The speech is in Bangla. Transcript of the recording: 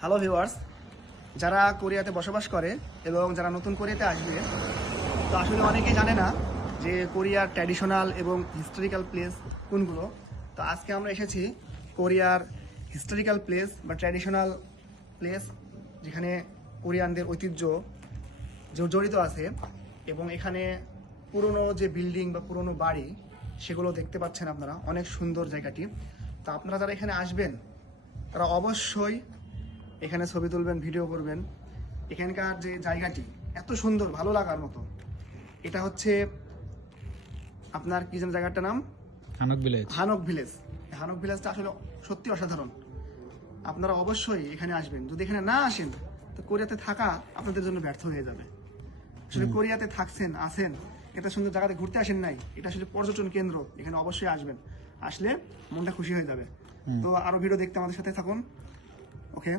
হ্যালো ভিউয়ার্স, যারা কোরিয়াতে বসবাস করে এবং যারা নতুন কোরিয়াতে আসবে, তো আসলে অনেকেই জানে না যে কোরিয়ার ট্র্যাডিশনাল এবং হিস্টোরিক্যাল প্লেস কোনগুলো। তো আজকে আমরা এসেছি কোরিয়ার হিস্টোরিক্যাল প্লেস বা ট্র্যাডিশনাল প্লেস, যেখানে কোরিয়ানদের ঐতিহ্য জড়িত আছে এবং এখানে পুরনো যে বিল্ডিং বা পুরনো বাড়ি সেগুলো দেখতে পাচ্ছেন আপনারা। অনেক সুন্দর জায়গাটি। তো আপনারা যারা এখানে আসবেন তারা অবশ্যই এখানে ছবি তুলবেন, ভিডিও করবেন। এখানকার যে জায়গাটি এত সুন্দর, ভালো লাগার মতো। এটা হচ্ছে আপনার কি যেন জায়গাটার নাম? হানক ভিলেজ। হানক ভিলেজ। হানক ভিলেজটা আসলে সত্যি অসাধারণ। আপনারা অবশ্যই এখানে আসবেন। যদি এখানে না আসেন তো কোরিয়াতে থাকা আপনাদের জন্য ব্যর্থ হয়ে যাবে। আসলে কোরিয়াতে থাকছেন, আছেন, এটা সুন্দর জায়গাতে ঘুরতে আসেন নাই, এটা আসলে পর্যটন কেন্দ্র। এখানে অবশ্যই আসবেন, আসলে মনটা খুশি হয়ে যাবে। তো আরো ভিডিও দেখতে আমাদের সাথে থাকুন।